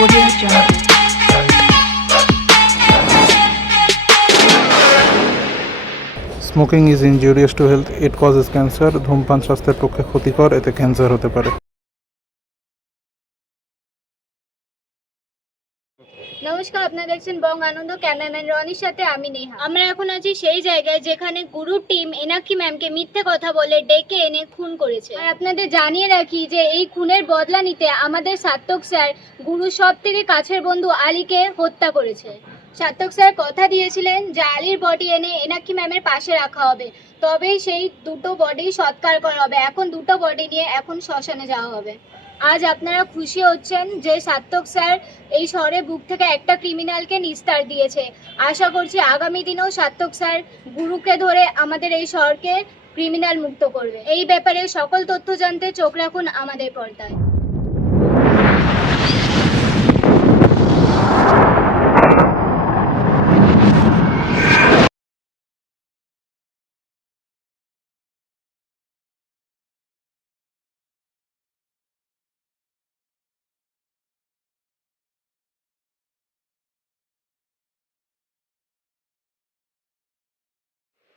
Audio Jungle. Smoking is injurious to health, it causes cancer. ধূমপান স্বাস্থ্যের পক্ষে ক্ষতিকর, এতে ক্যান্সার হতে পারে। নমস্কার, আপনারা দেখছেন বং আনন্দ। ক্যামেরাম্যান রনির সাথে আমি নেহা। আমরা এখন আছি সেই জায়গায় যেখানে গুরুর টিম এনাক্ষী ম্যামকে মিথ্যে কথা বলে ডেকে এনে খুন করেছে। আর আপনাদের জানিয়ে রাখি যে এই খুনের বদলা নিতে আমাদের সার্থক স্যার গুরুর সব থেকে কাছের বন্ধু আলীকে হত্যা করেছে। সার্থক স্যার কথা দিয়েছিলেন যে আলীর বডি এনে এনাক্ষী ম্যামের পাশে রাখা হবে, তবেই সেই দুটো বডি সৎকার করা হবে। এখন দুটো বডি নিয়ে এখন শ্মশানে যাওয়া হবে। আজ আপনারা খুশি হচ্ছেন যে সার্থক স্যার এই শহরে বুক থেকে একটা ক্রিমিনালকে নিস্তার দিয়েছে। আশা করছি আগামী দিনেও সার্থক স্যার গুরুকে ধরে আমাদের এই শহরকে ক্রিমিনাল মুক্ত করবে। এই ব্যাপারে সকল তথ্য জানতে চোখ রাখুন আমাদের পর্দায়।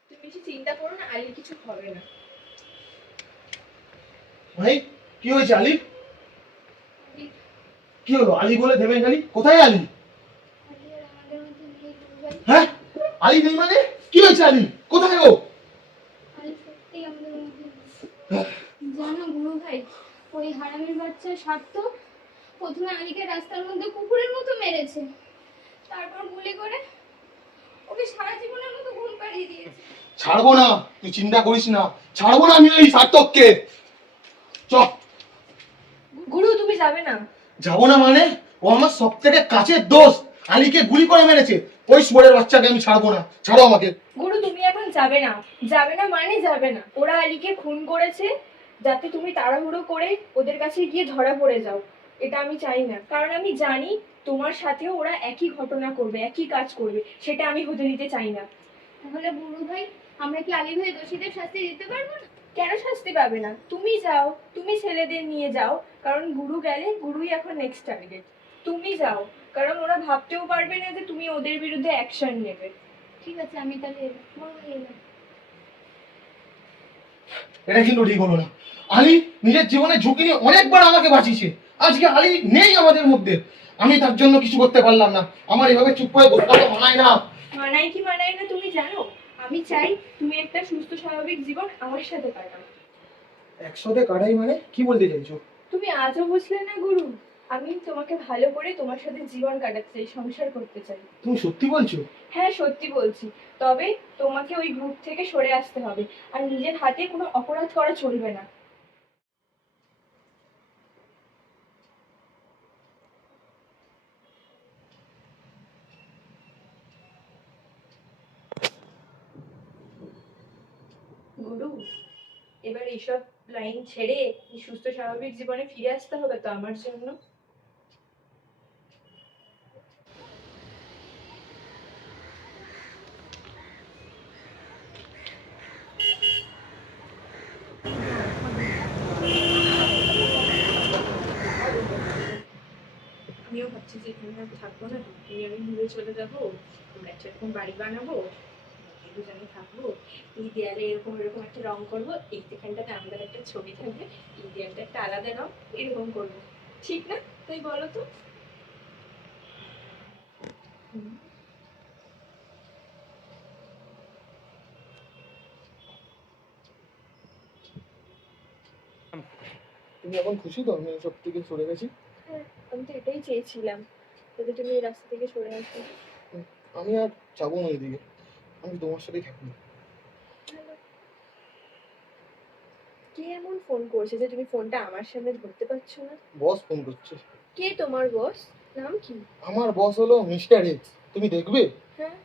তুমি বেশি চিন্তা করো না, আলীর কিছু হবে না। ভাই কি হয়েছে আলী? কি হলো? আলী বলে দেবেন খালি, কোথায় আলী? হ্যাঁ, আলী নেই মানে? কি হয়েছে আলী? কোথায় ও? জানো গুরু ভাই, ওই হারামির বাচ্চা সার্থক প্রথমে আলীকে রাস্তার মধ্যে কুকুরের মতো মেরেছে, তারপর গুলি করে ওকে সারা জীবনের মতো ঘুম পাড়িয়ে দিয়েছে। ছাড়বো না, তুই চিন্তা করিস না, ছাড়বো না আমি এই সার্থককে। চ। গুরু তুমি যাবে না। যাবো না মানে? ও আমার সব থেকে কাছের দোস্ত, আলীকে গুলি করে মেরেছে। ওই শুয়োরের বাচ্চাকে আমি ছাড়বো না, ছাড়ো আমাকে। গুরু তুমি এখন যাবে না, যাবে না মানে যাবে না। ওরা আলীকে খুন করেছে যাতে তুমি তাড়াহুড়ো করে ওদের কাছে গিয়ে ধরা পড়ে যাও। এটা আমি চাই না, কারণ আমি জানি তোমার সাথেও ওরা একই ঘটনা করবে, একই কাজ করবে, সেটা আমি হতে দিতে চাই না। তাহলে গুরু ভাই, আমরা কি আলী ভাই দোষীদের শাস্তি দিতে পারবো না? কেন শাস্তি পাবে না? তুমি যাও, তুমি ছেলেদের নিয়ে যাও, কারণ গুরু গেলে গুরুই এখন নেক্সট টার্গেট। তুমি যাও, কারণ ওরা ভাবতেও পারবে না যে তুমি ওদের বিরুদ্ধে অ্যাকশন নেবে। ঠিক আছে, আমি তাহলে গুরু ভাই এলাম। এটা কিন্তু ঠিক হলো না। আলী নিজের জীবনে ঝুঁকি নিয়ে অনেকবার আমাকে বাঁচিয়েছে, আজকে আলী নেই আমাদের মধ্যে, আমি তার জন্য কিছু করতে পারলাম না। আমার এভাবে চুপ করে বসে থাকা মানায় না। মানায় কি মানায় না তুমি জানো? আমি চাই তুমি একটা সুস্থ স্বাভাবিক জীবন আমার সাথে কাটাও। একসাথে কাটাই মানে কি বলতে চাইছো? তুমি আজও বুঝলে না গুরু? আমি তোমাকে ভালো করে তোমার সাথে জীবন কাটাতে চাই, সংসার করতে চাই। তুমি সত্যি বলছো? হ্যাঁ সত্যি বলছি। তবে তোমাকে ওই গ্রুপ থেকে সরে আসতে হবে, আর নিজের হাতে কোনো অপরাধ করা চলবে না। গুরু, এবার এইসব লাইন ছেড়ে সুস্থ স্বাভাবিক জীবনে ফিরে আসতে হবে তো আমার জন্য। আমিও ভাবছি যে এখানে আর থাকবো না, তুমি আমি দূরে চলে যাবো, আমরা একটা এরকম বাড়ি বানাবো, দুজনে থাকবো, এই দেয়ালে এরকম এরকম একটা রং করবো, এই এখানটাতে আমাদের একটা ছবি থাকবে, এই দেয়ালটা একটা আলাদা রং, এরকম করবো। ঠিক না? তাই বলো তো? তুমি এখন খুশি তো আমি সব থেকে সরে গেছি? হ্যাঁ, আমি তো এটাই চেয়েছিলাম, যাতে তুমি এই রাস্তা থেকে সরে আসো। আমি আর যাবো না এদিকে, আমি তোমার সাথেই থাকবো। কে এমন ফোন করছে যে তুমি ফোনটা আমার সামনে ধরতে পারছো না? বস ফোন করছে। কে তোমার বস? নাম কি? আমার বস হলো মিস্টার এক্স, তুমি দেখবে? হ্যাঁ।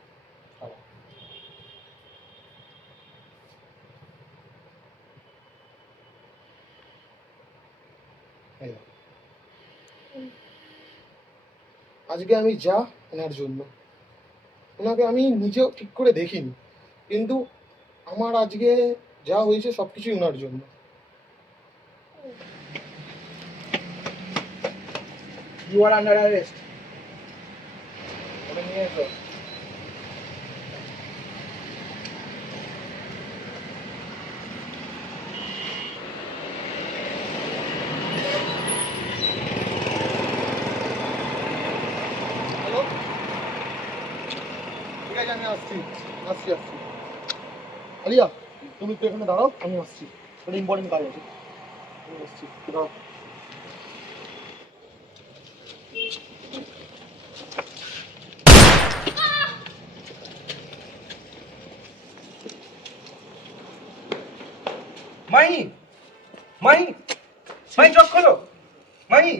এই দেখো। আজকে আমি যা ওনার জন্য, ওনাকে আমি নিজেও ঠিক করে দেখিনি, কিন্তু আমার আজকে যা হয়েছে সবকিছুই ওনার জন্য। You are under arrest. ওকে নিয়ে এসো। হ্যালো, ঠিক আছে, আমি আসছি আসছি আসছি। আলিয়া, তুমি তো এখানে দাঁড়াও, আমি আসছি, একটা ইম্পর্টেন্ট কাজ আছে, আমি আসছি, দাঁড়াও। মাহি, মাহি, মাহি চোখ খোলো, মাহি।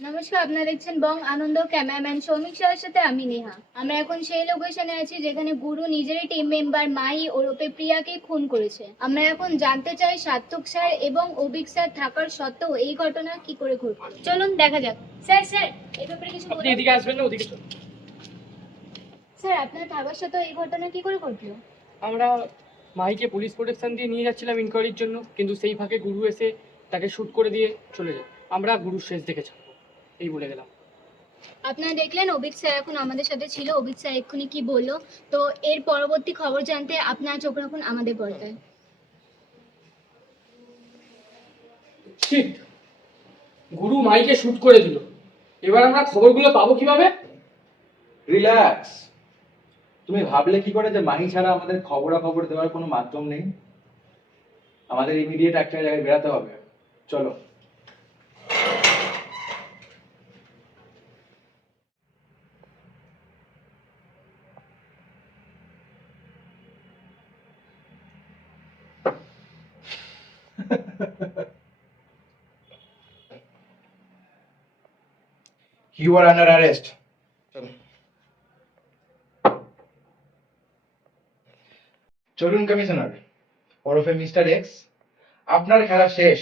নমস্কার, আপনারা দেখছেন বং আনন্দ, ক্যামেরাম্যান সৌমিক স্যারের সাথে আমি নেহা। আমরা এখন সেই লোকেশনে আছি যেখানে গুরু নিজেরই টিম মেম্বার মাহি ওরফে প্রিয়াকে খুন করেছে। আমরা এখন জানতে চাই সার্থক স্যার এবং অভিক স্যার থাকার সত্ত্বেও এই ঘটনা কি করে ঘটলো। চলুন দেখা যাক। স্যার স্যার এই ব্যাপারে কিছু আপনি বলুন। এদিকে আসবেন না, ওদিকে চলুন। স্যার আপনার থাকার সত্ত্বেও এই ঘটনা কি করে ঘটলো? আমরা মাহিকে পুলিশ প্রোটেকশন দিয়ে নিয়ে যাচ্ছিলাম ইনকোয়ারির জন্য, কিন্তু সেই ফাঁকে গুরু এসে তাকে শ্যুট করে দিয়ে চলে যায়। আমরা গুরুর শেষ দেখে ছাড়বো, এই বলে গেলাম। আপনারা দেখলেন অভিক স্যার এখন আমাদের সাথে ছিল। অভিক স্যার এক্ষুনি কি বললো, তো এর পরবর্তী খবর জানতে আপনারা চোখ রাখুন আমাদের পর্দায়। ঠিক, গুরু মাহিকে শ্যুট করে দিল। এবার আমরা খবরগুলো পাবো কিভাবে? রিল্যাক্স। তুমি ভাবলে কি করে যে মাহি ছাড়া আমাদের খবরাখবর দেওয়ার কোনো মাধ্যম নেই? আমাদের ইমিডিয়েট একটা জায়গায় বেরাতে হবে। চলো। You are under arrest. চলুন কমিশনার ওরফে মিস্টার এক্স, আপনার খেলা শেষ।